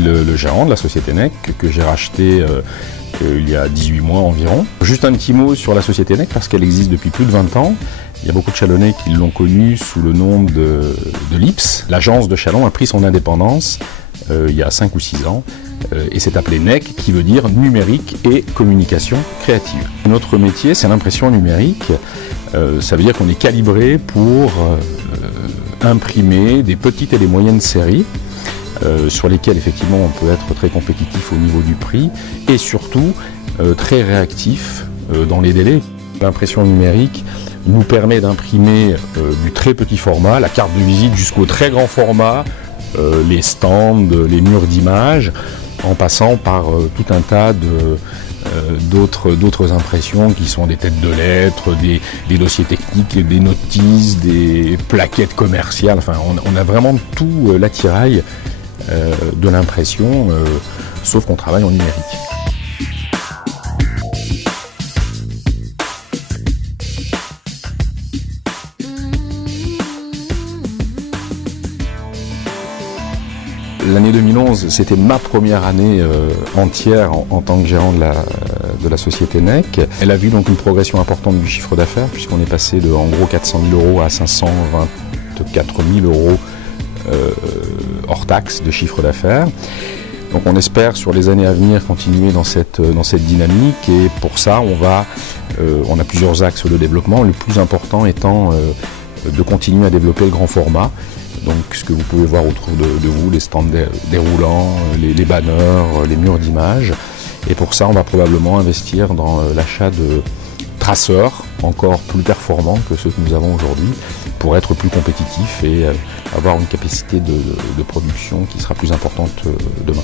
le gérant de la société NEC que j'ai racheté il y a 18 mois environ. Juste un petit mot sur la société NEC parce qu'elle existe depuis plus de 20 ans. Il y a beaucoup de Chalonnais qui l'ont connue sous le nom de l'IPS. L'agence de Châlons a pris son indépendance il y a 5 ou 6 ans et s'est appelée NEC qui veut dire numérique et communication créative. Notre métier c'est l'impression numérique. Ça veut dire qu'on est calibré pour imprimer des petites et des moyennes séries sur lesquelles effectivement on peut être très compétitif au niveau du prix et surtout très réactif dans les délais. L'impression numérique nous permet d'imprimer du très petit format, la carte de visite jusqu'au très grand format, les stands, les murs d'images, en passant par tout un tas d'autres impressions qui sont des têtes de lettres, des dossiers techniques, des notices, des plaquettes commerciales. Enfin, on a vraiment tout l'attirail de l'impression, sauf qu'on travaille en numérique. L'année 2011, c'était ma première année entière en tant que gérant de la société NEC. Elle a vu donc une progression importante du chiffre d'affaires puisqu'on est passé de en gros 400 000 euros à 524 000 euros hors taxe de chiffre d'affaires. Donc on espère sur les années à venir continuer dans cette dynamique et pour ça on a plusieurs axes de développement, le plus important étant de continuer à développer le grand format. Donc ce que vous pouvez voir autour de vous, les stands déroulants, les banners, les murs d'images. Et pour ça, on va probablement investir dans l'achat de traceurs encore plus performants que ceux que nous avons aujourd'hui pour être plus compétitifs et avoir une capacité de production qui sera plus importante demain.